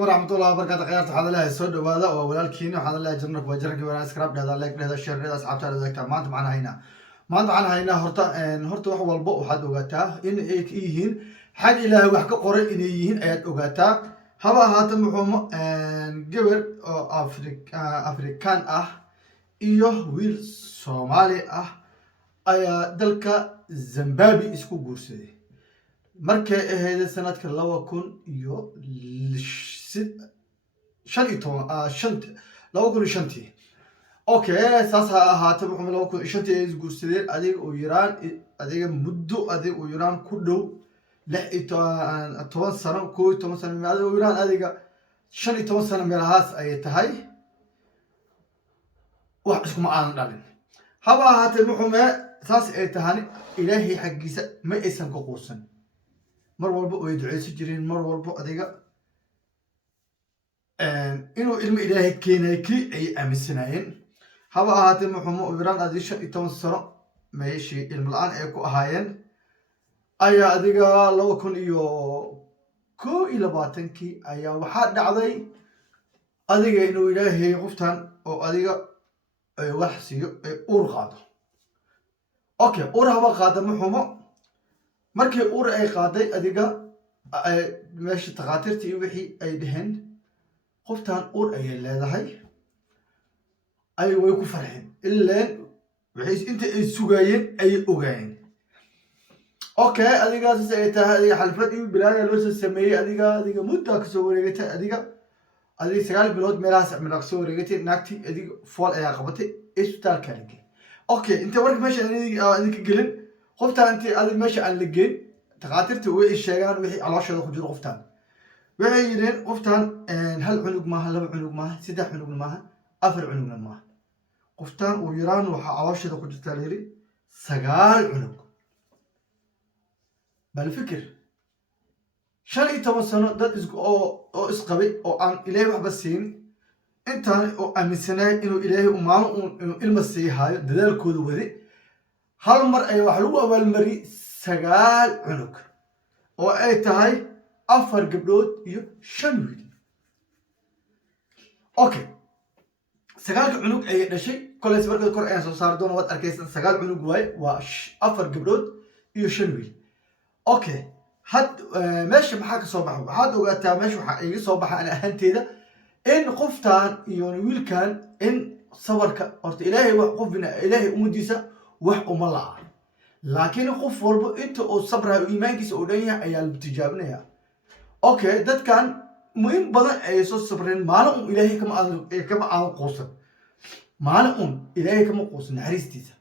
ورحمة الله وبركاته خيارت هذا الله يسود وهذا ولكن هذا الله يجرنك وجرك ولا سكراب هذا الله هذا الشر هذا أصحاب هذا ذاك ما أنت معنا هنا ما أنت معنا هنا هرتا وحول البؤ وحد وقتها إن إيهين حد إلى وحكي قرن إن إيهين آيات وقتها هذا هاتم هم جبر أفريكان إيوه ويل سومالي أيا دلك زمبابي إسكو بورسي markay ahayd sanadka 2005 okay saas ha ahaatay wuxuu 2005 ay isguursadeen adiga oo Iran adiga muddo adiga oo Iran ku dhow 10 sano 11 sano adiga oo Iran adiga 15 sano meelahaas ay tahay wax isku ma aan dhalin haba ahaatay wuxuu saas ay tahay ilaahi xaqiisa ma aysan ku quusan mar walba oo duceysi jireen mar walba adiga inuu ilmo ilaahay keenay kii ay aaminsanayeen haba ahaatee muxuu u Iran adiga 15 sano meeshii ilmo la'aan ay ku ahaayeen ayaa adiga 2021 ayaa waxa dhacday adiga inuu ilaahay qoftan oo adiga ay wax siiyo ay uur qaado okay uur haba qaado muxuu markii uur ay qaaday adiga meeshii taqaatirtii wixii ay dhaheen qoftan uur ay leedahay ay way ku farxeen ilaa wixii inta ay sugayeen ay ogaayeen okay adiga ay tahay adiga xalfad iyo bilaaya loo sameeyay adiga muddo ka soo wareegtay adiga 9 bilood meelahaas cimilo ka soo wareegtay naagti adiga fool ay qabatay isbitaalka ligi okay inta warka meesha adiga gelin qoftan inta adiga meesha aan lageen taqaatirta way sheegaan wixii caloosheeda ku jiro qoftan waxay yireen qoftan hal cunug maaha laba cunug maaha saddex cunug maaha afar cunug maaha qoftan oo Iran waxa caloosheeda ku jirta leeri 9 cunug bal fikir 15 sano dad oo isqabay oo aan ilaahay waxba siin intaan oo aaminsanay inuu ilaahay u maamo inuu ilmo siihayo dadaalkooda wadi hal mar ay wax lagu abaalmari 9 cunug oo ay tahay 4 gabdhood iyo 5 wiil okay 9 cunug ay dhashay koleys markay kor ay soo saar doona wad arkaysan 9 cunug way waa 4 gabdhood iyo 5 wiil okay had meesha maxaa ka soo baxay waxaad ogaataa meesha waxa iga soo baxay ana ahanteeda in qoftaan iyo wiilkan in sabarka horta ilaahay wax qofna ilaahay umadiisa wax uma laa laakiin qof walba inta oo sabrayo iimaankiisa oo dhan yahay ayaa la tijaabinaya okay dadkan muhiim badan ay soo sabreen maalin ilaahay kama aan quusan maalin ilaahay kama quusan naxariistiisa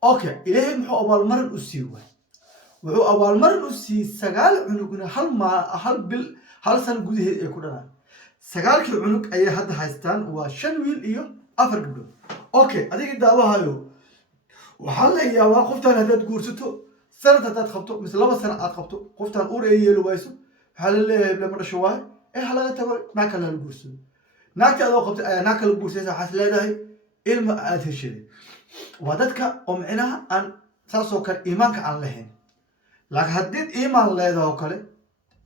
okay ilaahay muxuu abaalmarin u siiyay wuxuu abaalmarin u siiyay 9 cunugna hal bil hal san gudaheed ay ku dhalaan 9 cunug ay hadda haystaan waa 5 wiil iyo 4 gabdhood okay adiga daawahayo waxaa la yaabaa qoftan hadaad guursato sanad hadaad qabto mise 2 sano aad qabto qoftan uur ay yeelo wayso waxa la leeyahay lama dhasho waay halaga tago naaka la guursado naagta adoo qabto ayaa naaka la guursaysa waxaad leedahay ilma aad heshay waa dadka oo micnaha aan saasoo kale iimaanka aan lahayn laakiin haddii iimaan leedahay kale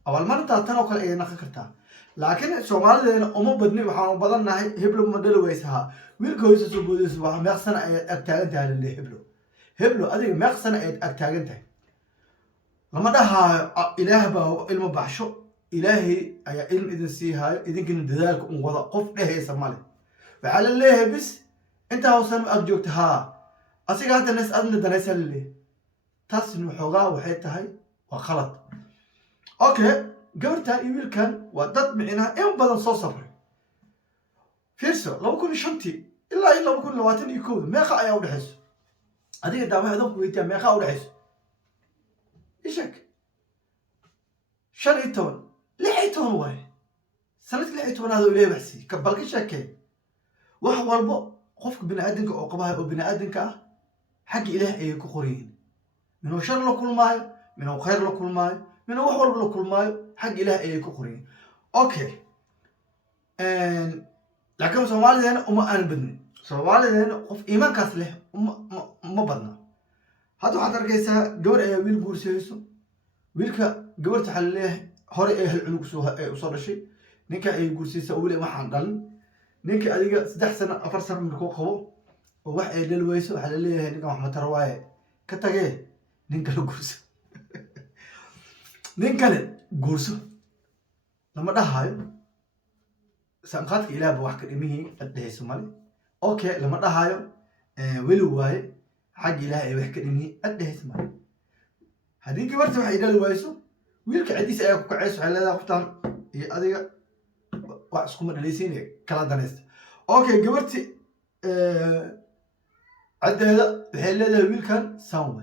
awalmarinta tan oo kale ay naqan kartaa laakiin Soomaaliyeena uma badni waxaan u badannahay heblo model waysaha wiilkooda soo boodayso waxa meeqsana ay agtaagan tahay heblo adiga meeqsana ay agtaagan tahay lama dhaha ilaahay baa ilmo baxsho ilaahay ayaa ilmo idin siihayo idinkina dadaalka u wada qof dhehaysa male waxa la leeyahay bis inta hawsan ag joogta ha asiga hadda nas adna danaysa leeyahay taasina xoogaa waxay tahay waa khalad okay gabartan iyo wiilkan waa dad micnaha in badan soo sabray fiirso 2005 ilaa 2021 meeqa ayaa u dhaxayso adiga daawaha ku weydiya meeqa u dhaxayso ishak 15 way sanad 16 aad u leeyahay ka balka shakay wax walbo qofka bini'aadanka oo qabaha oo bini'aadanka ah xaq ilaahay ay ku qoriyeen minuu shar la kulmaayo minuu khayr la kulmaayo minuu wax walba la kulmaayo xaq ilaahay ay ku qoriyeen okay laakiin Soomaaliyeena uma aan badnin Soomaaliyeena qof iimaankaas leh uma badna hadda waxaad arkaysaa gabar ay wiil guursayso wiilka gabarta xal leeyahay hore ay hal cunug soo dhashay ninka ay guursiisa weli waxaan dhalin ninka adiga 3 sano 4 sano markuu qabo oo wax ay dhal weyso waxa la leeyahay ninka wax ma tar waaye ka tagee ninka la guurso ninka le guurso lama dhahayo samqaadka ilaahay wax ka dhimihi adheeyso male okay lama dhahayo weli waaye xaq ilaahay wax ka dhimihi adheeyso male hadii gabarta wax ay dhal weyso wiilka cadiis ayaa ku kacayso waxa leedahay qoftan iyo adiga wax isku ma dhalaysiin kala danaysta okay gabarti cadeeda waxay leedahay wiilkan saamwe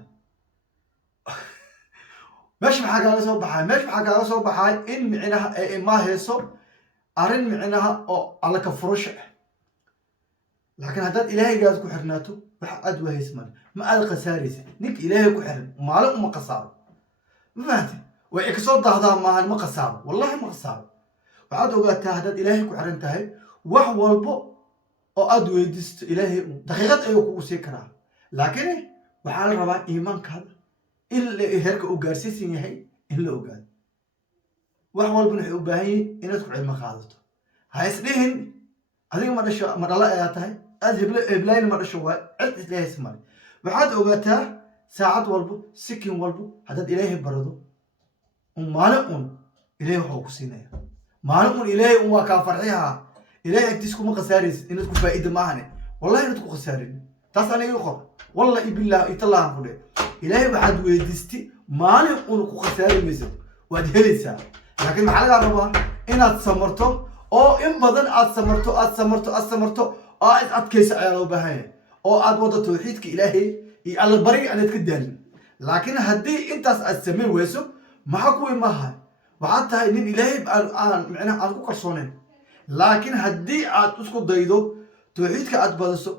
meesh maxaa kaaga soo baxay in micnaha ay ma heeso arin micnaha oo alla ka furusha laakiin haddaad ilaahaygaas ku xirnaato waxa aad wahaysman ma aad qasaaraysa ninka ilaahay ku xiran maalin uma qasaaro ma fahamtay way ka soo daahdaa maahan ma qasaaro wallahi ma qasaaro waxaad ogaataa haddaad ilaahay ku xiran tahay wax walbo oo aad weydiisto ilaahay daqiiqad ayuu kugu sii karaa laakiin waxaa la rabaa iimaankaada in heerka uu gaarsiisan yahay in la ogaado wax walbana waxay u baahan yihiin inaad ku cilmo qaadato ha isdhihin adiga ma dhasho ma dhala ayaa tahay aad heblayn ma dhasho waa cid ilaahay ismale waxaad ogaataa saacad walbo sikin walbo haddaad ilaahay barado maalin ilaahay wuxuu ku siinaya maalin ilaahay waa kaa farxiha ilaahay agtiis kuma qasaaraysid inaad ku faa'iido maahane wallahi inaad ku khasaarin taas aniga qor wallahi billahi itallahu ku dhe ilaahay waxaad weydiistay maalin ku khasaari maysid waad helaysaa laakiin maxaa laga rabaa inaad samarto oo in badan aad samarto oo aad adkayso ayaa loo baahan yahay oo aad wado tawxiidka ilaahay iyo alla bari aad ka daalin laakiin haddii intaas aad samayn weyso maxaa ku imaha waxaad tahay nin ilaahay aan micnaha aad ku kalsoonayn laakiin haddii aad isku daydo tawxiidka aad badaso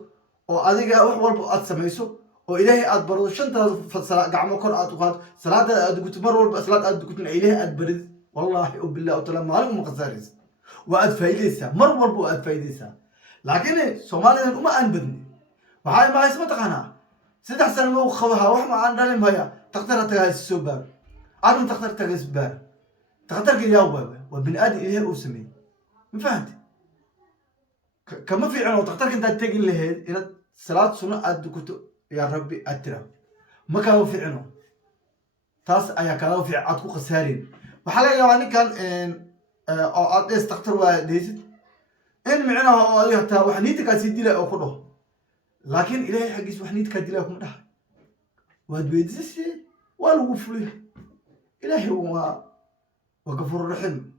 oo adiga wax walba aad samayso oo ilaahay aad barado shantaada gacmo kor aad u qaado salaada aad guto mar walba salaad aad gutin ilaahay aad barid wallahi oo billahi ta'ala maalin ma qasaaraysa wa aad faa'iideysa mar walba aad faa'iideysa laakiin Soomaalidan uma aan badin waxay ma isma taqana 3 sano ma qabaha wax ma aan dhalin haya taqtar tagaa soo baar aan taqtar tagaa soo baar taqtar yaa waa bin aad ilaahay oo sameey ma fahanti kama fiicno taqtar inta tagin lahayd inaad salaad sunna aad guto يا ربي أترى ما كانوا في عنو تاس أيا كانوا في عدكو خسارين وحلا يعني كان أو استقطر وديزد إن معناها هذه حتى وحنيتك أسيدي لا أخذه لكن إلهي حقيس وحنيتك أدي لكم ده وادبيدزس والوفله إلهي هو وغفور رحيم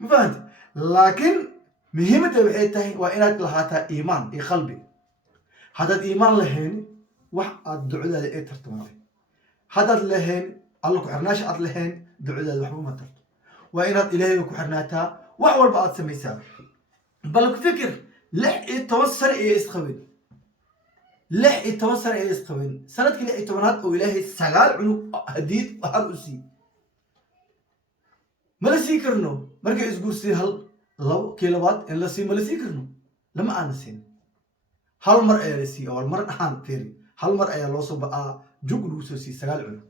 ما فهمت لكن مهمة بحيثه وإنك لهاتا إيمان إي قلبي هذا الإيمان لهين wax aad ducadaada ay tarto maray hadaad lahayn alla ku xirnaash aad lahayn ducadaada waxba ma tarto waa inaad ilaahay ku xirnaataa wax walba aad samaysaa bal ku fikir 16 sano ee isqabin 16 sano ee isqabin sanadkii 16aad oo ilaahay 9 cunug hadiid waxaan u sii ma la sii karno markay isguursay hal labo kiilabaad in la sii ma la sii karno lama aan siin hal mar ayaa la sii oo mar dhaxan fiiri hal mar ayaa loo soo baa jug lagu soo sii 9 cunug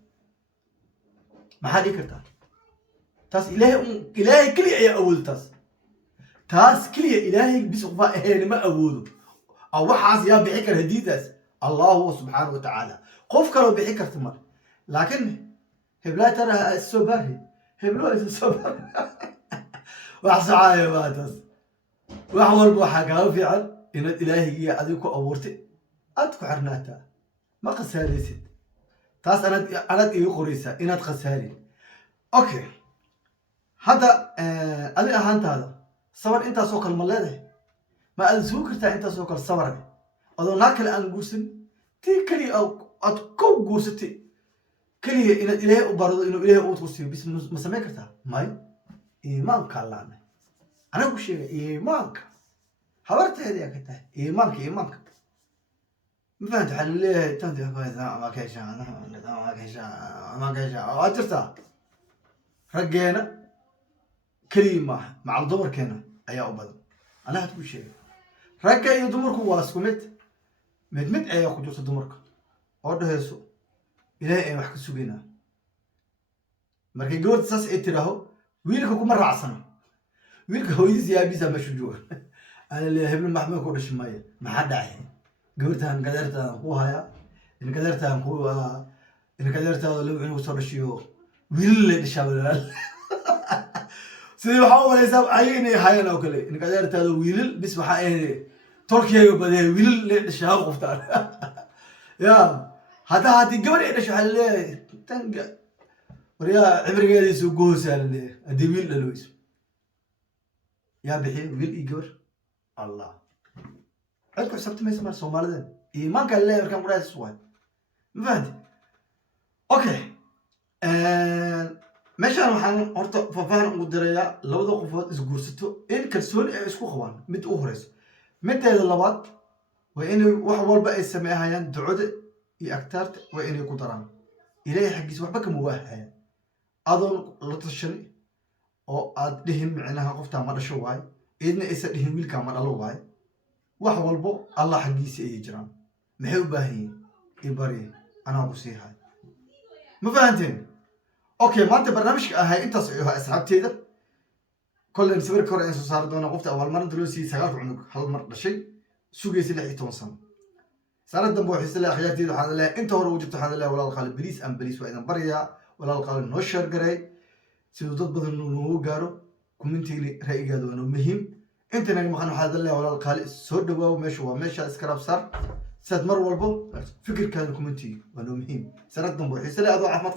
maxaa dhigi kartaa taas ilaahay kaliya ayaa awoodo taas kaliya ilaahay bis qofa ahayn ma awoodo aw waxaas yaa bixi kara hadiidaas allah subhanahu wa ta'ala qof kale bixi karta mar laakiin hebla tara soo baahi heblo soo baahi wax saacay baatas wax walba waxa ka fiican inaad ilaahay iyo adigu ku abuurtay aad ku xirnaataa ma qasaaraysid taas anad igu qoraysa inaad qasaarin okay hada adi ahaantaada sabar intaas oo kale ma leedahay ma aad soo kartaa intaas oo kale sabar adoo naakal aan guursan tii kali aad ku guursatay kaliya inaad ilaahay u barado inuu ilaahay uu tusiyo bis ma sameyn kartaa may iimaanka allaana ana ku sheegay iimaanka habarteeda yaa ka tahay iimaanka ما فهمت حل ليه تنتهي كويس ما كيشان أجرتها رجينا كلمة مع الدمر كنا أيها أبدا أنا هتقول شيء رجع يدمرك واسكمت مت أيها خجوس الدمرك أرده يسوع إلهي محك سبينا مركي جود ساس إتراهو ويلك كم مرة عصنا ويلك هويديس يا بيسا مشجوع أنا اللي هبل محمد كل شمية ما حد عين قبرتها قدرتها هو هيا إن قدرتها هو إن قدرتها لو عنو صار الشيوخ ويل الشباب سيدي محاول يساب عيني هاي أنا وكله إن قدرتها ويل بس بحقيقة تركيا يبغى ويل الشباب قفتار يا هذا هذه قبل إيش حلي تنقى وريا عمري قاعد يسوقوه سالني أدي ويل لويس يا بحي ويل إيجور الله عندكم حسبت ما يسمى الصومال إيمان قال لي كم قرأت السؤال ما فهمت أوكي ماشي أنا وحنا أرت ففهم مدرية لو ذا قفوت إسقورستو إن كرسون إسقو خوان مت أخرس متى اللبات وإن وحول بقى السماء هاي دعود يأكترت وإن يقدران إلهي حقي سوى بك مواهي أظن لطشني أو أدهم معناها قفتها مرة شوي إذن إسألهم ويل كامل الله واي وحول بو الله حقي سيجران محيو باهي إبري أنا أبوسيها ما فهمتين أوكي ما أنت برنامج هاي أنت صحيح أصحاب تيدا كل نسبر كورة إنسو صار دونا قفت أول مرة دلوسي سقاط عنك هذا مرة شيء سوق يسلح يتوصل صار الدم حس الله أخيات تيدا هذا لا أنت هو وجبت هذا لا ولا القالب بليس أم بليس وإذا بريا ولا القالب نشر قري سيدو تضبط إنه هو قارو كومنتي رأي قادو إنه مهم أنت نجم مخانو هذا لا ولا القالب سود دواو مشوا إسكراب صار ساد مر والبو فكر كان كومنتي وإنه مهم صار الدم حس الله أضو عفمت